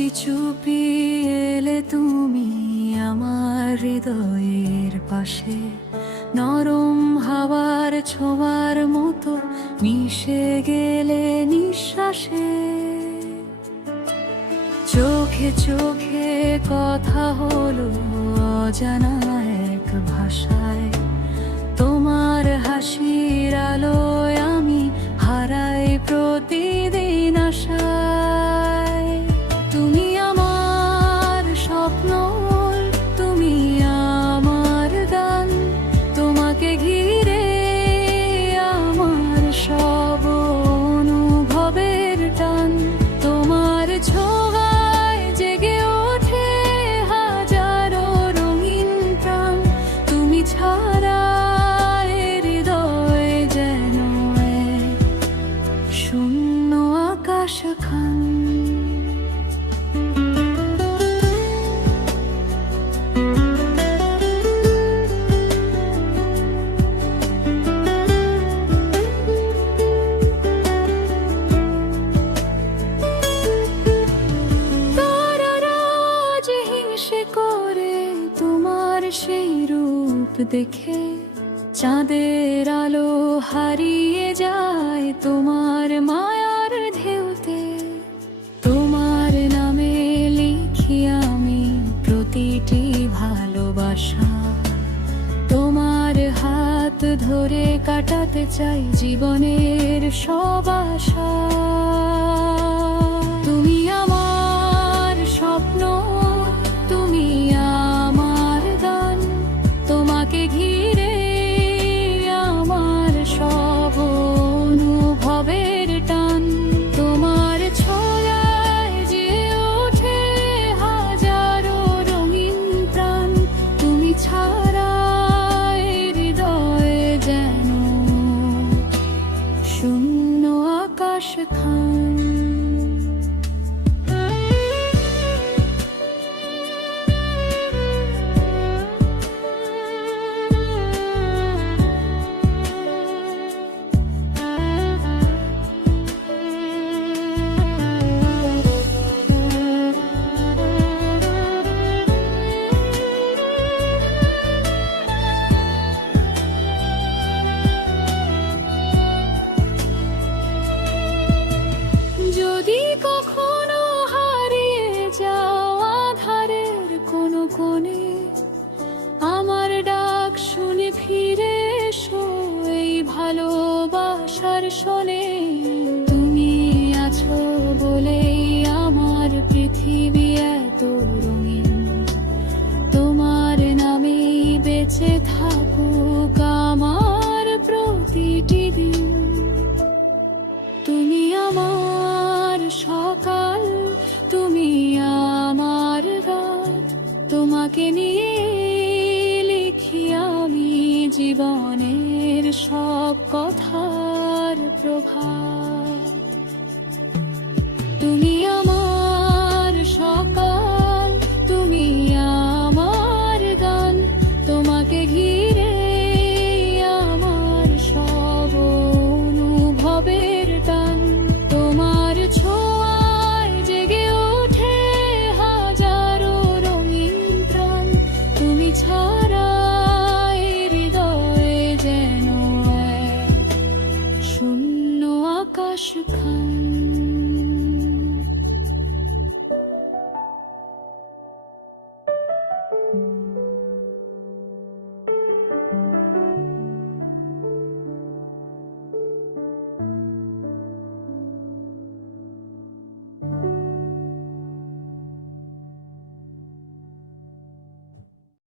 চুপি চুপি এলে তুমি আমার হৃদয়ের পাশে, নরম হাওয়ার ছোঁয়ার মতো মিশে গেলে নিঃশ্বাসে। চোখে চোখে কথা হলো অজানা এক ভাষায়, তোমার হাসির আলোয় আমি হারাই প্রতিদিন আশায়। তুমি আমার স্বপ্ন, তুমি আমার গান, তোমাকে ঘিরে আমার সব অনুভবের টান। তোমার ছোঁয়ায় জেগে ওঠে হাজারো রঙিন প্রাণ, তুমি ছাড়া হৃদয় যেন এক শূন্য আকাশ খান। করে তোমার সেই রূপ দেখে চাঁদের আলো হারিয়ে যায় তোমার মায়ার ঢেউতে। তোমার নামে লিখি আমি প্রতিটি ভালোবাসা, তোমার হাত ধরে কাটাতে চাই জীবনের সব আশা। তুমি আমার স্বপ্ন, তুমি আমার গান, তোমাকে ঘিরে আমার সব অনুভবের টান। তোমার ছোঁয়ায় যে ওঠে হাজারো রঙিন প্রাণ, তুমি ছাড়া হৃদয়ে যেন শূন্য আকাশ খান। যদি কখনো হারিয়ে যাও আধারের কোনো কোণে, আমার ডাক শুনে ফিরে এসো এই ভালোবাসার শোনে। তুমি আছো বলেই আমার পৃথিবী এত রঙিন, তোমার নামেই বেঁচে থাকুক আমার প্রতিটি দিন। তুমি আমার সকাল, তুমি আমার রাত, তোমাকে নিয়ে লিখি আমি জীবনের সব কথার প্রভাব। তুমি আমার সকাল, তুমি আমার গান, তোমাকে ঘিরে আমার সব অনুভবের টান। তোমার ছোঁয়ায় জেগে ওঠে হাজারো রঙিন প্রাণ, তুমি ছাড়া হৃদয়ে যেন এক শূন্য আকাশ খান।